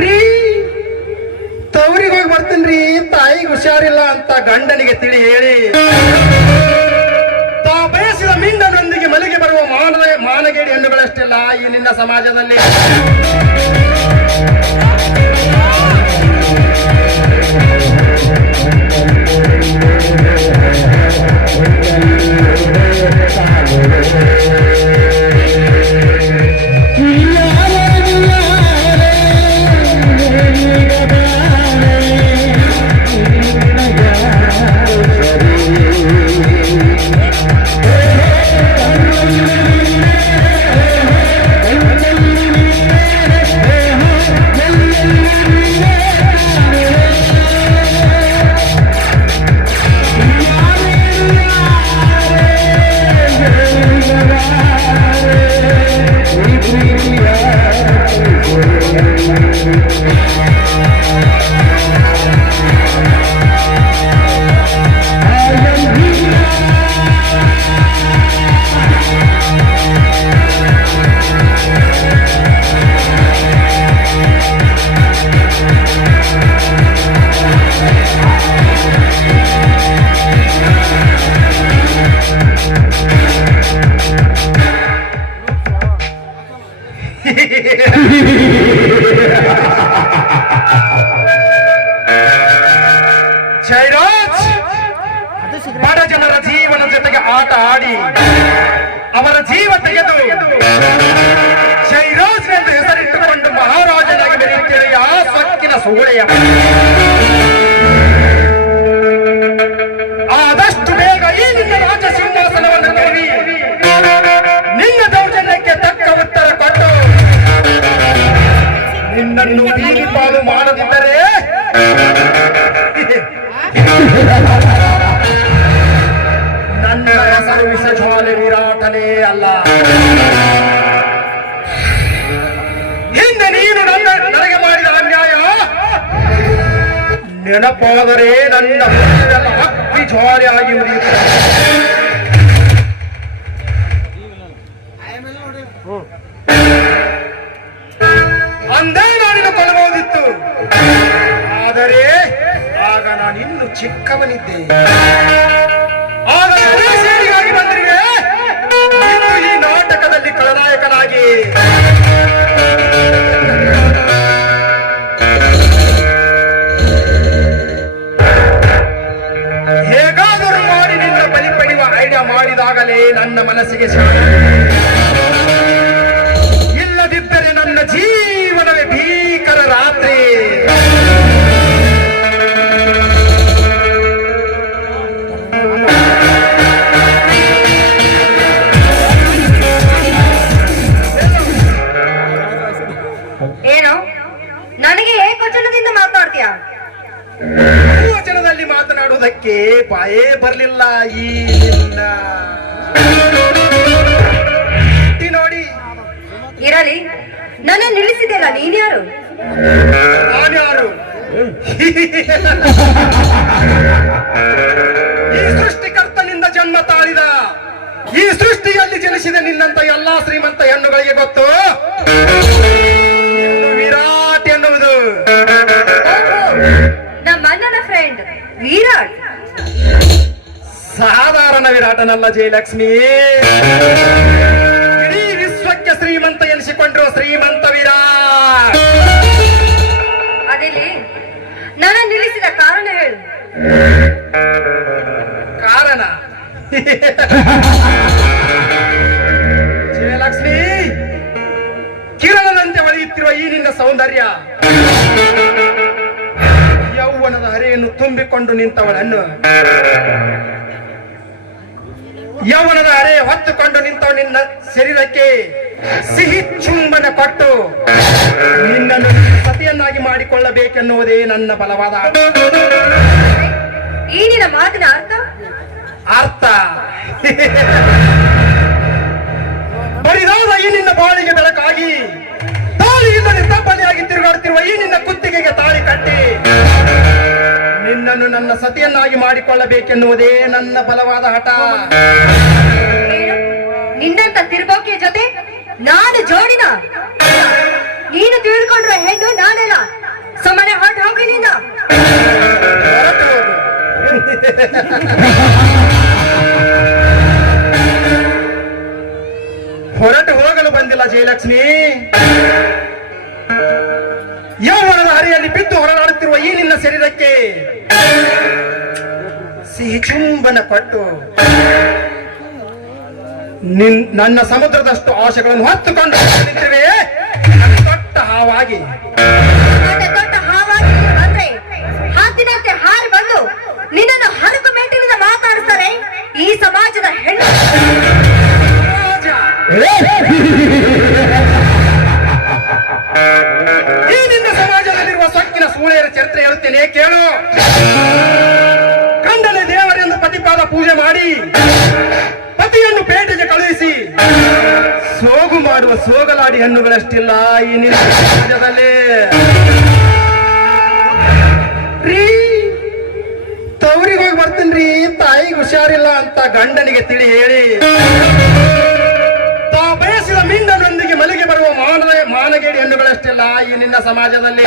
ರೀ ತವರಿಗೆ ಹೋಗಿ ಬರ್ತೀನ್ರಿ, ತಾಯಿಗೆ ಹುಷಾರಿಲ್ಲ ಅಂತ ಗಂಡನಿಗೆ ತಿಳಿ ಹೇಳಿ ತಾ ಬಯಸಿದ ಮಿಂಡನೊಂದಿಗೆ ಮನೆಗೆ ಬರುವ ಮಾನಗೇಡಿ ಹೆಣ್ಣುಗಳಷ್ಟಿಲ್ಲ ಈ ನಿನ್ನ ಸಮಾಜದಲ್ಲಿ. ಜಯರಾಜ್ ಬಡ ಜನರ ಜೀವನ ಜೊತೆಗೆ ಆಟ ಆಡಿ ಅವರ ಜೀವ ತೆಗೆದು ಜಯರಾಜ್ ಎಂದು ಹೆಸರಿಟ್ಟುಕೊಂಡು ಮಹಾರಾಜನಾಗಿ ಮೆರೆಯುತ್ತೇವೆ ಆ ಸೊಕ್ಕಿನ ಸೂಳೆಯ. ಆದಷ್ಟು ಬೇಗ ಈ ನಿನ್ನ ರಾಜ ಸಿಂಹಾಸನವನ್ನು ತೋರಿ ನಿನ್ನ ದೌರ್ಜನ್ಯಕ್ಕೆ ತಕ್ಕ ಉತ್ತರ ಕೊಟ್ಟು ನಿನ್ನನ್ನು ಬೀದಿ ಪಾಲು ಮಾಡದಿದ್ದರೆ ನನ್ನ ಹೆಸರು ವಿಷಜ್ವಾಲೆ ವಿರಾಟನೇ ಅಲ್ಲ. ಹಿಂದೆ ನೀನು ನನಗೆ ಮಾಡಿದ ಅನ್ಯಾಯ ನೆನಪಾದರೆ ನನ್ನ ಅಗ್ನಿ ಜ್ವಾಲೆ ಆಗಿ ಉರಿಯುತ್ತದೆ. ಅಂದೇ ನಾನಿನ ಕೊಲ್ಲಬಹುದಿತ್ತು, ಆದರೆ ಆಗ ನಾನಿನ್ನು ಚಿಕ್ಕವನಿದ್ದೆ. ಆಗ ಸೇರಿಗಾಗಿ ಬಂದಿರುವೆ, ಇನ್ನು ಈ ನಾಟಕದಲ್ಲಿ ಖಳನಾಯಕನಾಗಿ. ಹೇಗಾದರೂ ಮಾಡಿ ನಿನ್ನ ಬಲಿ ಪಡೆಯುವ ಐಡಿಯಾ ಮಾಡಿದಾಗಲೇ ನನ್ನ ಮನಸ್ಸಿಗೆ ಇಲ್ಲದಿದ್ದರೆ ನನ್ನ ಜೀವನವೇ ಭೀಕರ ರಾತ್ರಿ. ಏನು ನನಗೆ ಏಕವಚನದಿಂದ ಮಾತಾಡ್ತೀಯಾ? ವಚನದಲ್ಲಿ ಮಾತನಾಡುವುದಕ್ಕೆ ಬಾಯೇ ಬರಲಿಲ್ಲ. ಈ ನಿನ್ನ ನೋಡಿ ಇರಲಿ, ನನ್ನ ನಿಲ್ಲಿಸಿದೆಯಲ್ಲ, ನೀನ್ಯಾರು? ನಾನ್ಯಾರು? ಈ ಸೃಷ್ಟಿಕರ್ತನಿಂದ ಜನ್ಮ ತಾಳಿದ ಈ ಸೃಷ್ಟಿಯಲ್ಲಿ ಜನಿಸಿದ ನಿನ್ನಂತ ಎಲ್ಲಾ ಶ್ರೀಮಂತ ಹೆಣ್ಣುಗಳಿಗೆ ಗೊತ್ತು ವಿರಾಟ್ ಎನ್ನುವುದು. ನಮ್ಮ ಅಣ್ಣನ ಫ್ರೆಂಡ್ ವಿರಾಟ್. ಸಾಧಾರಣ ವಿರಾಟನಲ್ಲ ಜಯಲಕ್ಷ್ಮಿ, ಇಡೀ ವಿಶ್ವಕ್ಕೆ ಶ್ರೀಮಂತ ಎನಿಸಿಕೊಂಡಿರುವ ಶ್ರೀಮಂತ ವಿರಾಟ್. ಅದಿಲ್ಲಿ ನನ್ನ ನಿಲ್ಲಿಸಿದ ಕಾರಣ ಹೇಳು. ಕಾರಣ ಜಯಲಕ್ಷ್ಮಿ, ಕಿರಣದಂತೆ ಹೊಳೆಯುತ್ತಿರುವ ಈ ನಿನ್ನ ಸೌಂದರ್ಯ, ಯೌವನದ ಹರೆಯನ್ನು ತುಂಬಿಕೊಂಡು ನಿಂತವಳನ್ನು, ಯೌವನದ ಹರೆ ಹೊತ್ತುಕೊಂಡು ನಿಂತವ ನಿನ್ನ ಶರೀರಕ್ಕೆ ಸಿಹಿ ಚುಂಬನ ಕೊಟ್ಟು ನಿನ್ನನ್ನು ಸತಿಯನ್ನಾಗಿ ಮಾಡಿಕೊಳ್ಳಬೇಕೆನ್ನುವುದೇ ನನ್ನ ಬಲವಾದ ಈ ನಿನ್ನ ಮಾತಿನ ಅರ್ಥ. ಬರಿದಾದ ಈ ನಿನ್ನ ಬಾಳಿಗೆ ಬೆಳಕಾಗಿ ತಾಳಿ ಇಲ್ಲದೆ ತಪ್ಪನೆಯಾಗಿ ತಿರುಗಾಡುತ್ತಿರುವ ಈ ನಿನ್ನ ಕುತ್ತಿಗೆಗೆ ತಾಳಿ ಕಟ್ಟಿ ನಿನ್ನನ್ನು ನನ್ನ ಸತಿಯನ್ನಾಗಿ ಮಾಡಿಕೊಳ್ಳಬೇಕೆನ್ನುವುದೇ ನನ್ನ ಬಲವಾದ ಹಠ. ನಿನ್ನಂತ ತಿರುಬೋಕಿಯ ಜೊತೆ ನಾನು ಜೋಡಿನ? ನೀನು ತಿಳಿದುಕೊಂಡಿರುವ ಹೆಣ್ಣು ನಾನಲ್ಲ, ಬಿದ್ದು ಹೊರನಾಡುತ್ತಿರುವ ಈ ನಿನ್ನ ಶರೀರಕ್ಕೆ ಸಿಹಿ ಚುಂಬನ ಕೊಟ್ಟು ನನ್ನ ಸಮುದ್ರದಷ್ಟು ಆಶೆಗಳನ್ನು ಹೊತ್ತುಕೊಂಡು ನಿಂತಿರುವೆ ದೊಡ್ಡ ಹಾವಾಗಿ. ದೊಡ್ಡ ಹಾವಾಗಿ ಅಂದ್ರೆ ಹಾದಿನಂತೆ ಹಾರಿ ಬಂದು ನಿನ್ನನ್ನು ಹರಕು ಮೆಟ್ಟಿನಿಂದ ಮಾತಾಡಿಸ್ತಾರೆ ಈ ಸಮಾಜದ ಹೆಣ್ಣು. ಈ ನಿನ್ನ ಸಮಾಜದಲ್ಲಿರುವ ಸೊಕ್ಕಿನ ಸೂಳೆಯರ ಚರಿತ್ರೆ ಹೇಳುತ್ತೇನೆ ಕೇಳು. ಗಂಡನೇ ದೇವರೆಂದು ಪತಿಪಾದ ಪೂಜೆ ಮಾಡಿ ಪತಿಯನ್ನು ಪೇಟೆಗೆ ಕಳುಹಿಸಿ ಸೋಗು ಮಾಡುವ ಸೋಗಲಾಡಿ ಹಣ್ಣುಗಳಷ್ಟಿಲ್ಲ ಈ ನಿನ್ನ ಸಮಾಜದಲ್ಲಿ. ರೀ ತವರಿಗೆ ಹೋಗಿ ಬರ್ತೀನ್ರಿ, ತಾಯಿಗೆ ಹುಷಾರಿಲ್ಲ ಅಂತ ಗಂಡನಿಗೆ ತಿಳಿ ಹೇಳಿ ತಾ ಬಯಸಿದ ಮಿಂಡನೊಂದಿಗೆ ಮನೆಗೆ ಬರುವ ಮಾನಗೇಡಿ ಹಣ್ಣುಗಳಷ್ಟಿಲ್ಲ ಈ ನಿನ್ನ ಸಮಾಜದಲ್ಲಿ.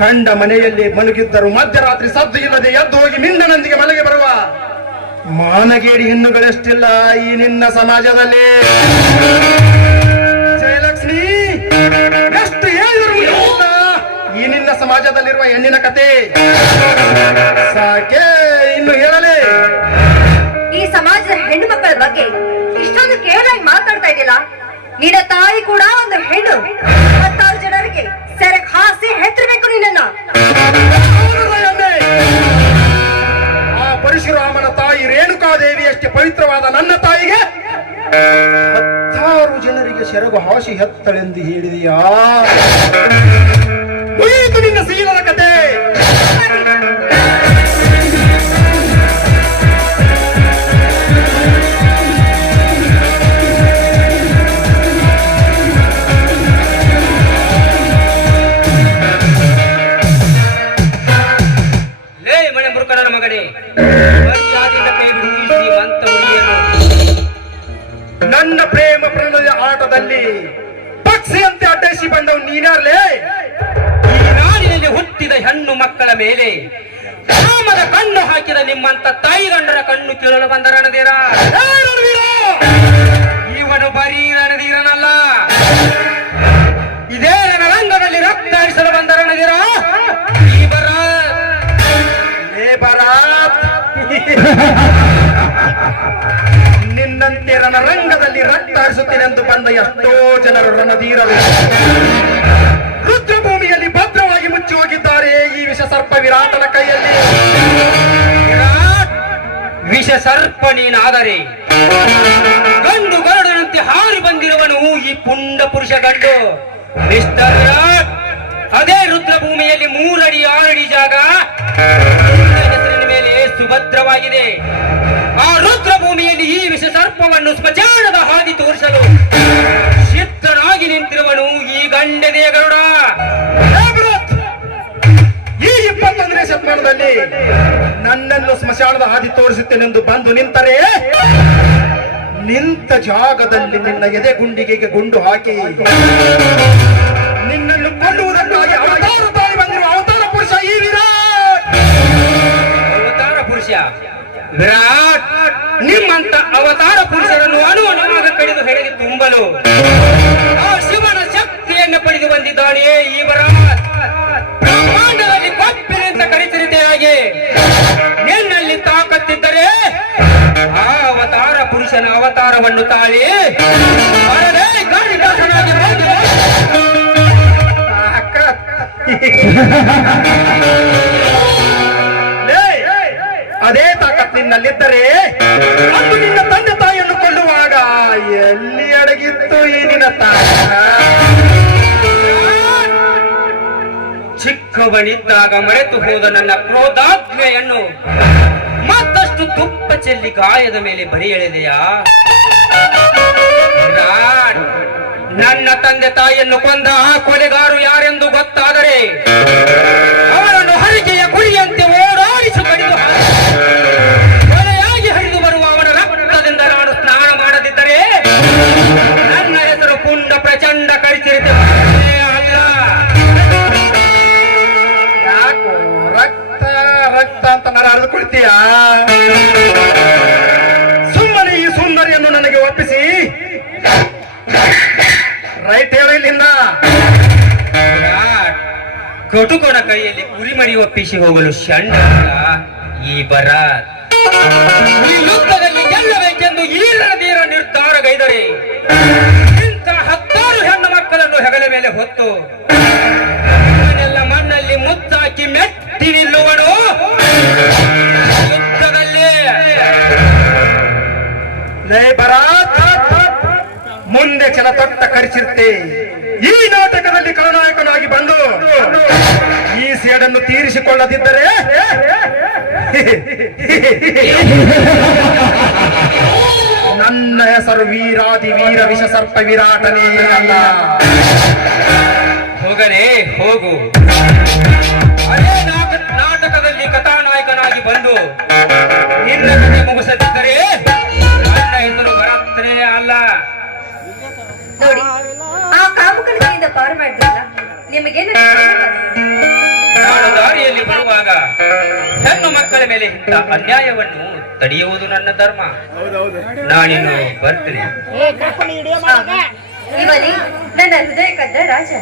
ಗಂಡ ಮನೆಯಲ್ಲಿ ಮಲಗಿದ್ದರು ಮಧ್ಯರಾತ್ರಿ ಸದ್ದು ಇಲ್ಲದೆ ಎದ್ದು ಹೋಗಿ ಮಿಂಡನೊಂದಿಗೆ ಮನೆಗೆ ಬರುವ ಮಾನಗೇಡಿ ಹೆಣ್ಣುಗಳೆಷ್ಟಿಲ್ಲ ಈ ನಿನ್ನ ಸಮಾಜದಲ್ಲಿ. ಜಯಲಕ್ಷ್ಮಿ, ಎಷ್ಟು ಹೇಳಿದ್ರು ಮುಗಿಯುವುದಿಲ್ಲ ಈ ನಿನ್ನ ಸಮಾಜದಲ್ಲಿರುವ ಹೆಣ್ಣಿನ ಕತೆ. ಸಾಕೆ, ಇನ್ನು ಹೇಳಲೇ? ಈ ಸಮಾಜದ ಹೆಣ್ಣು ಮಕ್ಕಳ ಬಗ್ಗೆ ಇಷ್ಟೊಂದು ಕೇವಲಾಗಿ ಮಾತಾಡ್ತಾ ಇದೆಯಲ್ಲ. ನಿನ್ನ ತಾಯಿ ಕೂಡ ಒಂದು ಹೆಣ್ಣು. 10,000 ಜನರಿಗೆ ಸೆರೆಗೆ ಹಾಸಿ ಹೆತ್ತರಬೇಕು ನಿನ್ನನ್ನ. ಆ ಪರಶುರಾಮನ ತಾಯಿ ರೇಣುಕಾದೇವಿಯಷ್ಟೇ ಪವಿತ್ರವಾದ ನನ್ನ ತಾಯಿಗೆ 10,000 ಜನರಿಗೆ ಸೆರಗು ಹಾಸಿ ಹೆತ್ತಳೆಂದು ಹೇಳಿದೆಯಾ? ಮುಗಿಯಿತು ನಿನ್ನ ಸೀಲದ ಕತೆ. ಮಗನೇ, ಮರ್ಯಾದೆಯಿಂದ ಕೈ ಬಿಡು ಈ ಶ್ರೀಮಂತ ಹುಡುಗಿಯನ್ನು. ನನ್ನ ಪ್ರೇಮ ಪ್ರಣಯ ಆಟದಲ್ಲಿ ಪಕ್ಷಿಯಂತೆ ಅಡ್ಡಿಸಿ ಬಂದವು ನೀನಾರ್ಲೇ? ಈ ನಾಡಿನಲ್ಲಿ ಹುಟ್ಟಿದ ಹೆಣ್ಣು ಮಕ್ಕಳ ಮೇಲೆ ಕಾಮದ ಕಣ್ಣು ಹಾಕಿದ ನಿಮ್ಮಂತ ತಾಯಿ ಗಂಡರ ಕಣ್ಣು ಕೀಳಲು ಬಂದ ರಣಧೀರ. ಇವನು ಬರೀ ರಣಧೀರನಲ್ಲ, ಇದೇ ರಣರಂಗದಲ್ಲಿ ರಕ್ತ ಹರಿಸಲು ಬಂದ ರಣಧೀರ. ಈ ಭರತ್, ನಿನ್ನಂತೆ ರಣರಂಗದಲ್ಲಿ ರಕ್ತ ಹರಿಸುತ್ತೇನೆಂದು ಬಂದ ಎಷ್ಟೋ ಜನರು ರಣಧೀರರು ರುದ್ರಭೂಮಿಯಲ್ಲಿ ಭದ್ರವಾಗಿ ಮುಚ್ಚಿ ಹೋಗಿದ್ದಾರೆ ಈ ವಿಷ ಸರ್ಪ ವಿರಾಟನ ಕೈಯಲ್ಲಿ. ವಿರಾಟ್ ವಿಷ ಸರ್ಪ ನೀನಾದರೆ ಗಂಡು ಗರುಡನಂತೆ ಹಾರಿ ಬಂದಿರುವನು ಈ ಪುಂಡ ಪುರುಷ ಗಂಡು. ಮಿಸ್ಟರ್ ವಿರಾಟ್, ಅದೇ ರುದ್ರಭೂಮಿಯಲ್ಲಿ 3 ಅಡಿ 6 ಅಡಿ ಜಾಗ ಹೆಸರಿನ ಮೇಲೆ ಸುಭದ್ರವಾಗಿದೆ. ಆ ರುದ್ರಭೂಮಿಯಲ್ಲಿ ಈ ವಿಷ ಸರ್ಪವನ್ನು ಸ್ಮಶಾನದ ಹಾದಿ ತೋರಿಸಲು ಸಿದ್ಧನಾಗಿ ನಿಂತಿರುವನು ಈ ಗಂಡನೆಯ ಗರುಡ. ಈ 21ನೇ ಶತಮಾನದಲ್ಲಿ ನನ್ನನ್ನು ಸ್ಮಶಾನದ ಹಾದಿ ತೋರಿಸುತ್ತೇನೆಂದು ಬಂದು ನಿಂತರೆ ನಿಂತ ಜಾಗದಲ್ಲಿ ನಿನ್ನ ಎದೆ ಗುಂಡಿಗೆಗೆ ಗುಂಡು ಹಾಕಿ ನಿನ್ನನ್ನು ಕೊಲ್ಲುವುದಕ್ಕಾಗಿ ಅವತಾರ ತಾಳಿ ಬಂದಿರುವ ಅವತಾರ ಪುರುಷ ಈ ವಿರಾಟ್. ಅವತಾರ ಪುರುಷ ವಿರಾಟ್, ನಿಮ್ಮಂತ ಅವತಾರ ಪುರುಷರನ್ನು ಅಣುವಣುವಾಗ ಕಡಿದು ಹೆಡೆದು ತುಂಬಲು ಆ ಶಿವನ ಶಕ್ತಿಯನ್ನು ಪಡೆದು ಬಂದಿದ್ದಾನೆಯೇ ಈ ವಿರಾಟ್. ಬ್ರಹ್ಮಾಂಡದಲ್ಲಿ ಕಪ್ಪಿನಿಂದ ಕರೆಸಿರಿತೆಯಾಗಿ ನಿನ್ನಲ್ಲಿ ತಾಕತ್ತಿದ್ದರೆ ಆ ಅವತಾರ ಪುರುಷನ ಅವತಾರವನ್ನು ತಾಳಿ ಬರದೇ ಗರಿಗಸನಾಗಿ ಹೋಗಿ ಅದೇ ತಾಕತ್ ನಿನ್ನಲ್ಲಿದ್ದರೆ ಅಂದು ನಿನ್ನ ತಂದೆ ತಾಯಿಯನ್ನು ಕೊಲ್ಲುವಾಗ ಎಲ್ಲಿ ಅಡಗಿತ್ತು ಈ ನಿನ್ನ ತಾಯಿ? ಚಿಕ್ಕವನಿದ್ದಾಗ ಮರೆತು ಹೋದ ನನ್ನ ಕ್ರೋಧಾಜ್ಞೆಯನ್ನು ಮತ್ತಷ್ಟು ತುಪ್ಪ ಚೆಲ್ಲಿ ಗಾಯದ ಮೇಲೆ ಬರಿ ಎಳೆದೆಯಾ? ವಿರಾಟ್, ನನ್ನ ತಂದೆ ತಾಯಿಯನ್ನು ಕೊಂದ ಆ ಕೊಲೆಗಾರು ಯಾರೆಂದು ಗೊತ್ತಾದರೆ ಅವರನ್ನು ಹರಿಕೆಯ ಕುರಿಯಂತೆ ಓಡಾಡಿಸಿ ಕಡಿದು ಕೊಲೆಯಾಗಿ ಹರಿದು ಬರುವ ಅವನ ರಕ್ತದಿಂದ ನಾನು ಸ್ನಾನ ಮಾಡದಿದ್ದರೆ ನನ್ನ ಹೆಸರು ಪುಂಡ ಪ್ರಚಂಡ ಕಳಿಸಿರುತ್ತೆ ಅಲ್ಲ. ಯಾಕೋ ರಕ್ತ ರಕ್ತ ಅಂತ ನಾನು ಅರಿದುಕೊಳ್ತೀಯ? ಸುಮ್ಮನೆ ಈ ಸುಂದರಿಯನ್ನು ನನಗೆ ಒಪ್ಪಿಸಿ ರೈಟ್ ಹೇಳು ಇಲ್ಲಿಂದ. ವಿರಾಟ್, ಕಟುಕನ ಕೈಯಲ್ಲಿ ಕುರಿಮರಿ ಒಪ್ಪಿಸಿ ಹೋಗಲು ಷಂಡ ಈ ಭರತ್. ಈ ಯುದ್ಧದಲ್ಲಿ ಗೆಲ್ಲಬೇಕೆಂದು ಈ ರಣಧೀರ ನಿರ್ಧಾರಗೈದರೆ ಇಂಥ 10 ಹೆಣ್ಣು ಮಕ್ಕಳನ್ನು ಹೆಗಲ ಮೇಲೆ ಹೊತ್ತು ಇವನ್ನೆಲ್ಲ ಮಣ್ಣಲ್ಲಿ ಮುಚ್ಚಾಕಿ ಮೆಟ್ಟಿ ನಿಲ್ಲುವನು ಯುದ್ಧದಲ್ಲಿ. ಲೇ ಭರತ್, ಮುಂದೆ ಛಲ ತೊಟ್ಟ ಕರೆಸಿರುತ್ತೆ. ಈ ನಾಟಕದಲ್ಲಿ ಖಳನಾಯಕನಾಗಿ ಬಂದು ಈ ಸೇಡನ್ನು ತೀರಿಸಿಕೊಳ್ಳದಿದ್ದರೆ ನನ್ನ ಹೆಸರು ವೀರಾದಿ ವೀರ ವಿಷ ಸರ್ಪ ವಿರಾಟನೇ ಅಲ್ಲ. ಹೋಗಲೇ ಹೋಗು. ಅದೇ ನಾಟಕದಲ್ಲಿ ಕಥಾನಾಯಕನಾಗಿ ಬಂದು ನಿನ್ನ ಕಥೆ ಮುಗಿಸದಿದ್ದರೆ ನನ್ನ ಹೆಸರು ಭರತನೇ ಅಲ್ಲ. ನೋಡಿ, ಆ ಕಾಮುಕನ ಕೈಯಿಂದ ಪಾರು ಮಾಡಿದ್ರಲ್ಲ, ನಿಮಗೇನು ನಾನು ದಾರಿಯಲ್ಲಿ ಬರುವಾಗ ಹೆಣ್ಣು ಮಕ್ಕಳ ಮೇಲೆ ಇಂಥ ಅನ್ಯಾಯವನ್ನು ತಡೆಯುವುದು ನನ್ನ ಧರ್ಮ. ನಾನಿನ್ನು ಬರ್ತೇನೆ. ಇವಲ್ಲಿ ನನ್ನ ಹೃದಯ ಕದ್ದ ರಾಜ.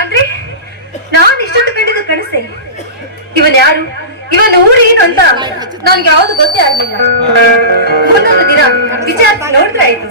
ಅಂದ್ರೆ ನಾನ್ ಇಷ್ಟೊಂದು ಕಂಡಿದ್ದು ಕನಸೆ. ಇವನ್ ಯಾರು, ಇವನ್ ಊರು ಏನು ಅಂತ ನನ್ಗೆ ಯಾವ್ದು ಗೊತ್ತೇ ಆಗ್ಲಿಲ್ಲ. ಮುಂದೊಂದು ದಿನ ವಿಚಾರಿಸಿ ನೋಡಿದ್ರೆ ಆಯ್ತು.